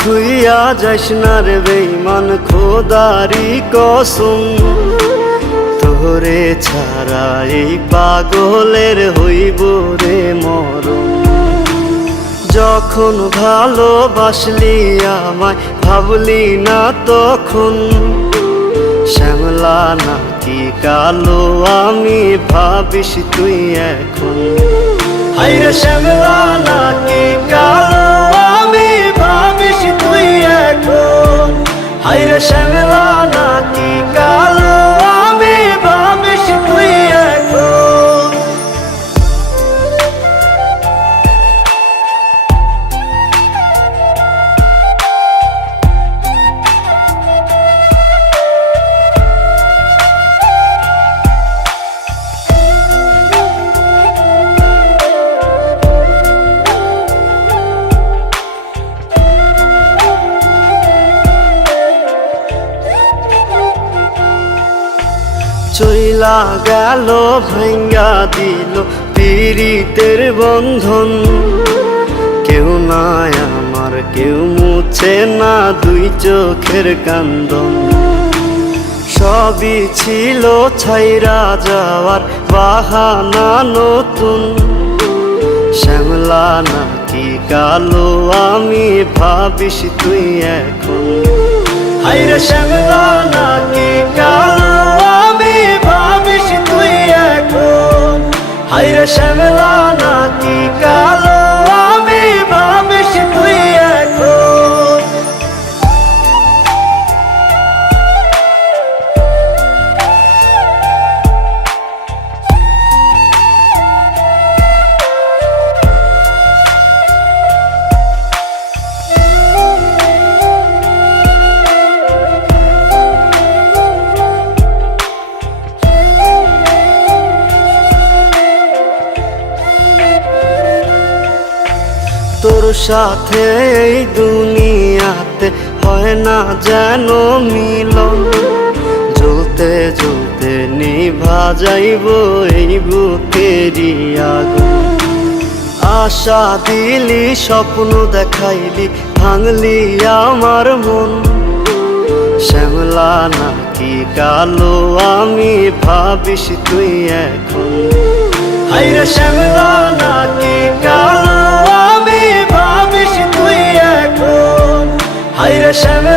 থুইয়া যাইস না রে বেঈমান খোদারি কসম, তোরে ছাড়া এই পাগলের হইব রে মরণ। যখন ভালোবাসলি আমায় ভাবলি না তখন, শ্যামলা নাকি কালো আমি ভাবিস তুই এখন। হায়রে শ্যামলা নাকি কালো আমি ভাবিস তুই এখন। হায়রে শ্যামলা নাকি কালো আমি ভাবিস তুই এখন। চইলা গেল ভাঙ্গা দিল পীড়িতের বন্ধন, কেউ নাই আমার কেউ মুছে না দুই চোখের কান্দন। সবই ছিল ছাইরা যাওয়ার বাহানা নতুন, শ্যামলা নাকি কালো আমি ভাবিস তুই এখন। হায়রে শ্যামলা নাকি কালো আমি ভাবিস তুই এখন। হায়রে শ্যামলা নাকি কালো আমি ভাবিস তুই এখন। তোর সাথে এই দুনিয়াতে হয় না যেন মিলন, জ্বলতে জ্বলতে নিভা যাইব এই বুকেরই আগুন। আশা দিলি স্বপ্ন দেখাইলি ভাঙলি আমার মন, শ্যামলা নাকি কালো আমি ভাবিস তুই এখন। হায়রে শ্যামলা নাকি কালো আমি ভাবিস তুই এখন। হায়রে শ্যামলা